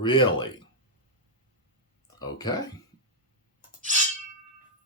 Really? Okay.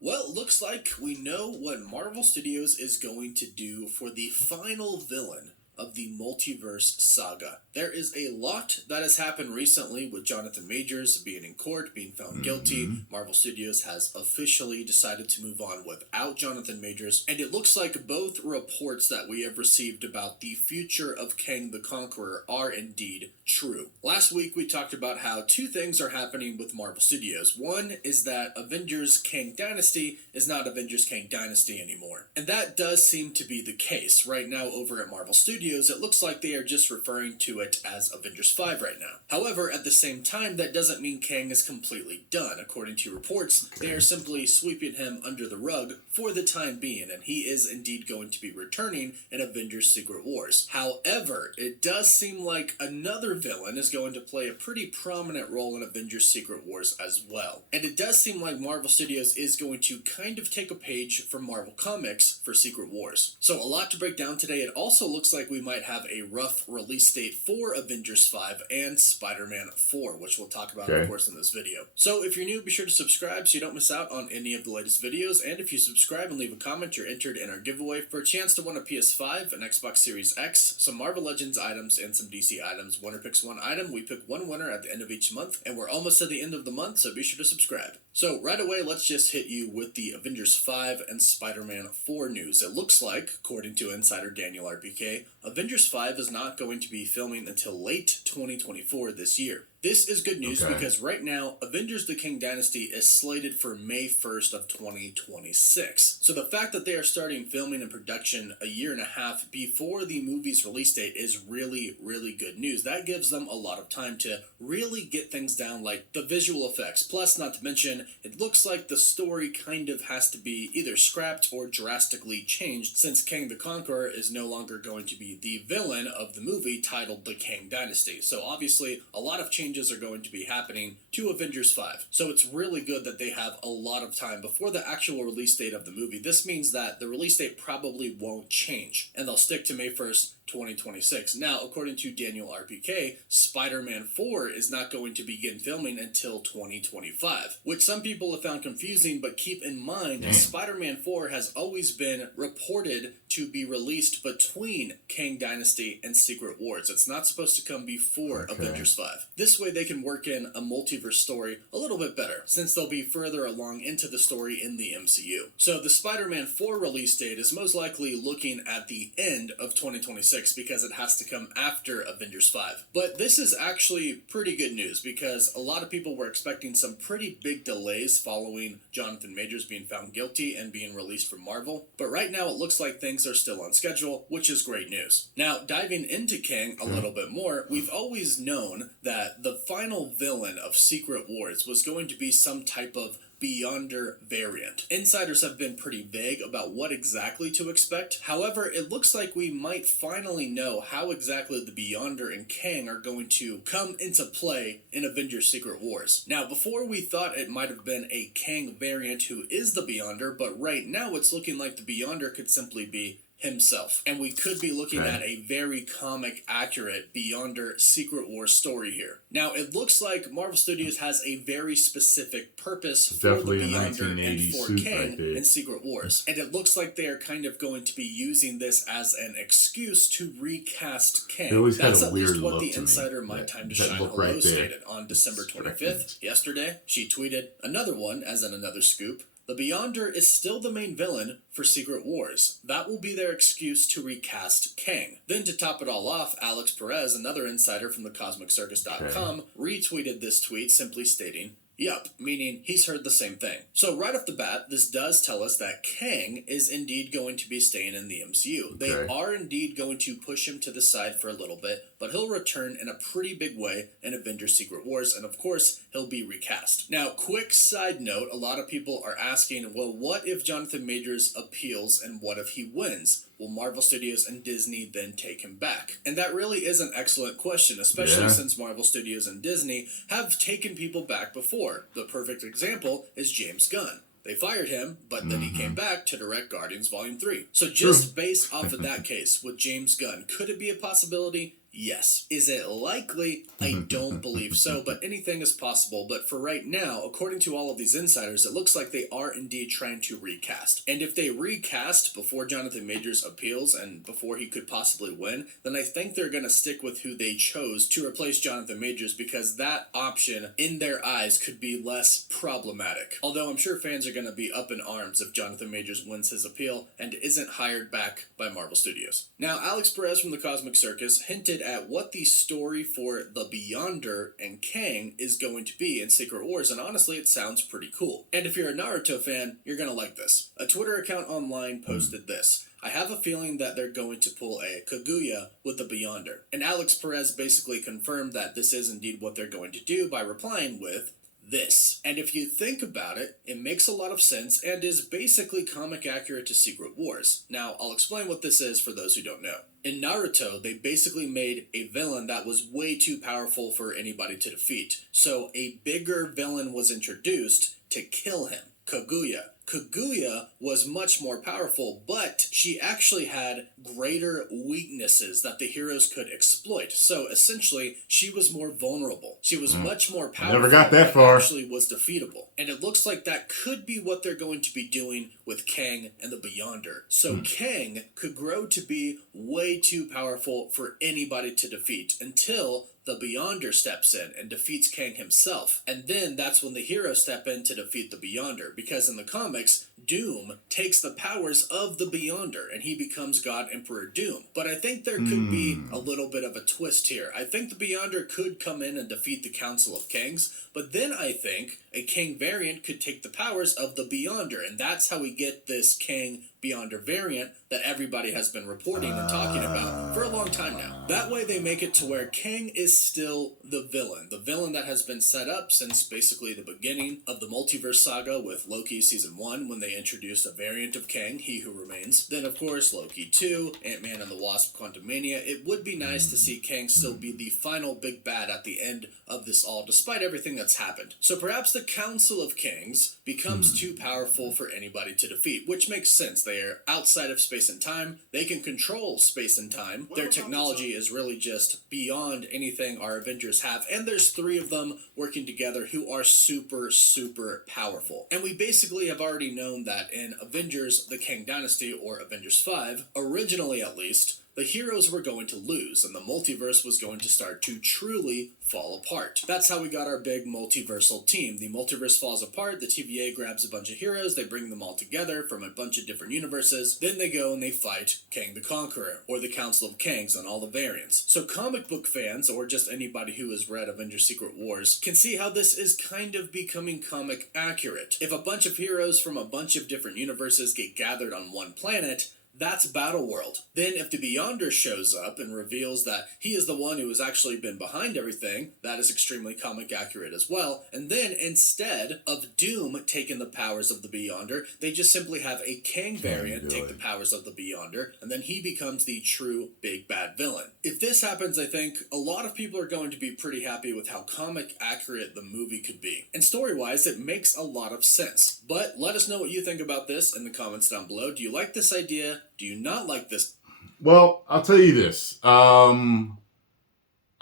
Well, it looks like we know what Marvel Studios is going to do for the final villain of the multiverse saga. There is a lot that has happened recently with Jonathan Majors being in court, being found guilty. Marvel Studios has officially decided to move on without Jonathan Majors, and it looks like both reports that we have received about the future of Kang the Conqueror are indeed true. Last week we talked about how two things are happening with Marvel Studios. One is that Avengers Kang Dynasty is not Avengers Kang Dynasty anymore. And that does seem to be the case. Right now over at Marvel Studios, it looks like they are just referring to it as Avengers 5 right now. However, at the same time, that doesn't mean Kang is completely done. According to reports, they are simply sweeping him under the rug for the time being, and he is indeed going to be returning in Avengers Secret Wars. However, it does seem like another villain is going to play a pretty prominent role in Avengers Secret Wars as well. And it does seem like Marvel Studios is going to kind of take a page from Marvel Comics for Secret Wars. So a lot to break down today. It also looks like we might have a rough release date for Avengers 5 and Spider-Man 4, which we'll talk about, of course, in this video. So if you're new, be sure to subscribe so you don't miss out on any of the latest videos, and if you subscribe and leave a comment, you're entered in our giveaway for a chance to win a PS5, an Xbox Series X, some Marvel Legends items, and some DC items. Winner picks one item. We pick one winner at the end of each month, and we're almost at the end of the month, so be sure to subscribe. So right away, let's just hit you with the Avengers 5 and Spider-Man 4 news. It looks like, according to insider Daniel RPK, Avengers 5 is not going to be filming until late 2024 this year. This is good news because right now, Avengers the Kang Dynasty is slated for May 1st of 2026. So the fact that they are starting filming and production a year and a half before the movie's release date is really, really good news. That gives them a lot of time to really get things down, like the visual effects. Plus, not to mention, it looks like the story kind of has to be either scrapped or drastically changed, since Kang the Conqueror is no longer going to be the villain of the movie titled the Kang Dynasty. So obviously, a lot of changes are going to be happening to Avengers 5. So it's really good that they have a lot of time before the actual release date of the movie. This means that the release date probably won't change, and they'll stick to May 1st, 2026. Now, according to Daniel RPK, Spider-Man 4 is not going to begin filming until 2025, which some people have found confusing, but keep in mind, Spider-Man 4 has always been reported to be released between Kang Dynasty and Secret Wars. It's not supposed to come before Avengers 5. This way they can work in a multiverse story a little bit better, since they'll be further along into the story in the MCU. So the Spider-Man 4 release date is most likely looking at the end of 2026, because it has to come after Avengers 5. But this is actually pretty good news, because a lot of people were expecting some pretty big delays following Jonathan Majors being found guilty and being released from Marvel. But right now it looks like things are still on schedule, which is great news. Now, diving into Kang a little bit more, we've always known that the final villain of Secret Wars was going to be some type of Beyonder variant. Insiders have been pretty vague about what exactly to expect. However, it looks like we might finally know how exactly the Beyonder and Kang are going to come into play in Avengers Secret Wars. Now, before we thought it might have been a Kang variant who is the Beyonder, but right now it's looking like the Beyonder could simply be himself. And we could be looking at a very comic accurate Beyonder Secret Wars story here. Now, it looks like Marvel Studios has a very specific purpose for the Beyonder and for Kang in Secret Wars. And it looks like they are kind of going to be using this as an excuse to recast Kang. That's at least what the insider My Time to Shine Hello stated on December 25th, yesterday. She tweeted another one, as in another scoop. The Beyonder is still the main villain for Secret Wars. That will be their excuse to recast Kang. Then to top it all off, Alex Perez, another insider from thecosmiccircus.com, retweeted this tweet simply stating, "Yup," meaning he's heard the same thing. So right off the bat, this does tell us that Kang is indeed going to be staying in the MCU. They are indeed going to push him to the side for a little bit, but he'll return in a pretty big way in Avengers Secret Wars, and of course, he'll be recast. Now, quick side note, a lot of people are asking, well, what if Jonathan Majors appeals and what if he wins? Will Marvel Studios and Disney then take him back? And that really is an excellent question, especially since Marvel Studios and Disney have taken people back before. The perfect example is James Gunn. They fired him, but then he came back to direct Guardians Volume 3. So just based off of that case with James Gunn, could it be a possibility? Yes. Is it likely? I don't believe so, but anything is possible. But for right now, according to all of these insiders, it looks like they are indeed trying to recast. And if they recast before Jonathan Majors appeals and before he could possibly win, then I think they're going to stick with who they chose to replace Jonathan Majors, because that option, in their eyes, could be less problematic. Although I'm sure fans are going to be up in arms if Jonathan Majors wins his appeal and isn't hired back by Marvel Studios. Now, Alex Perez from the Cosmic Circus hinted at what the story for the Beyonder and Kang is going to be in Secret Wars, and honestly, it sounds pretty cool. And if you're a Naruto fan, you're gonna like this. A Twitter account online posted this: I have a feeling that they're going to pull a Kaguya with the Beyonder. And Alex Perez basically confirmed that this is indeed what they're going to do by replying with this. And if you think about it, it makes a lot of sense and is basically comic accurate to Secret Wars. Now, I'll explain what this is for those who don't know. In Naruto, they basically made a villain that was way too powerful for anybody to defeat. So a bigger villain was introduced to kill him, Kaguya. Kaguya was much more powerful, but she actually had greater weaknesses that the heroes could exploit. So essentially, she was more vulnerable. She was much more powerful. Never got that far. Actually was defeatable. And it looks like that could be what they're going to be doing with Kang and the Beyonder. So Kang could grow to be way too powerful for anybody to defeat until the Beyonder steps in and defeats Kang himself. And then that's when the heroes step in to defeat the Beyonder, because in the comics, Doom takes the powers of the Beyonder and he becomes God Emperor Doom. But I think there could be a little bit of a twist here. I think the Beyonder could come in and defeat the Council of Kangs, but then I think a Kang variant could take the powers of the Beyonder, and that's how we get this Kang Beyonder variant that everybody has been reporting and talking about for a long time now. That way they make it to where Kang is still the villain that has been set up since basically the beginning of the multiverse saga with Loki Season 1, when they introduced a variant of Kang, He Who Remains. Then of course Loki 2, Ant-Man and the Wasp: Quantumania. It would be nice to see Kang still be the final big bad at the end of this all, despite everything that's happened. So perhaps the Council of Kangs becomes too powerful for anybody to defeat, which makes sense. They are outside of space and time. They can control space and time. Their technology is really just beyond anything our Avengers have, and there's 3 of them working together who are super, super powerful. And we basically have already known that in Avengers: The Kang Dynasty, or Avengers 5, originally at least, the heroes were going to lose, and the multiverse was going to start to truly fall apart. That's how we got our big multiversal team. The multiverse falls apart, the TVA grabs a bunch of heroes, they bring them all together from a bunch of different universes, then they go and they fight Kang the Conqueror, or the Council of Kangs on all the variants. So comic book fans, or just anybody who has read Avengers Secret Wars, can see how this is kind of becoming comic accurate. If a bunch of heroes from a bunch of different universes get gathered on one planet, that's Battleworld. Then if the Beyonder shows up and reveals that he is the one who has actually been behind everything, that is extremely comic accurate as well. And then instead of Doom taking the powers of the Beyonder, they just simply have a Kang variant take the powers of the Beyonder, and then he becomes the true big bad villain. If this happens, I think a lot of people are going to be pretty happy with how comic accurate the movie could be. And story-wise, it makes a lot of sense. But let us know what you think about this in the comments down below. Do you like this idea? Do you not like this? Well, I'll tell you this. I'm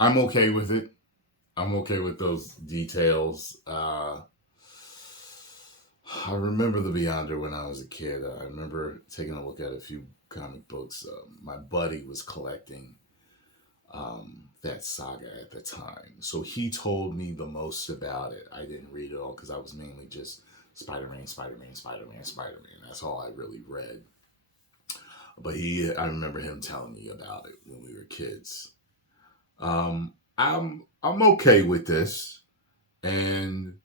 okay with it. I'm okay with those details. I remember the Beyonder when I was a kid. I remember taking a look at a few comic books. My buddy was collecting that saga at the time. So he told me the most about it. I didn't read it all because I was mainly just Spider-Man. That's all I really read. But I remember him telling me about it when we were kids. I'm okay with this, and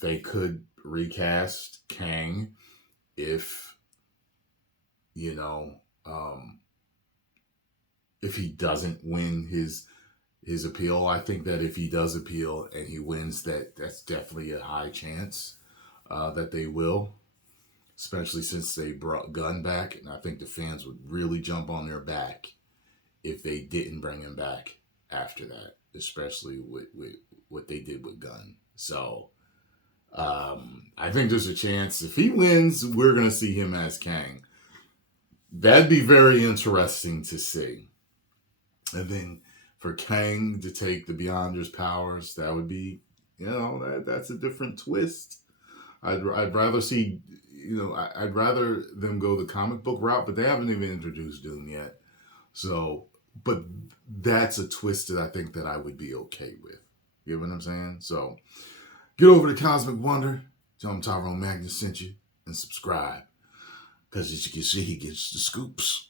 they could recast Kang if if he doesn't win his appeal. I think that if he does appeal and he wins, that's definitely a high chance that they will. Especially since they brought Gunn back, and I think the fans would really jump on their back if they didn't bring him back after that, especially with what they did with Gunn. So I think there's a chance if he wins, we're going to see him as Kang. That'd be very interesting to see. And then for Kang to take the Beyonder's powers, that would be, that's a different twist. I'd rather see, I'd rather them go the comic book route, but they haven't even introduced Doom yet. So, but that's a twist that I think that I would be okay with. You know what I'm saying? So, get over to Cosmic Wonder. Tell them Tyrone Magnus sent you and subscribe. Because as you can see, he gets the scoops.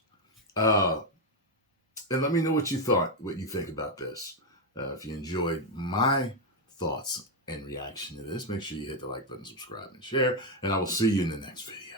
And let me know what you think about this. If you enjoyed my thoughts and reaction to this, make sure you hit the like button, subscribe, and share. And I will see you in the next video.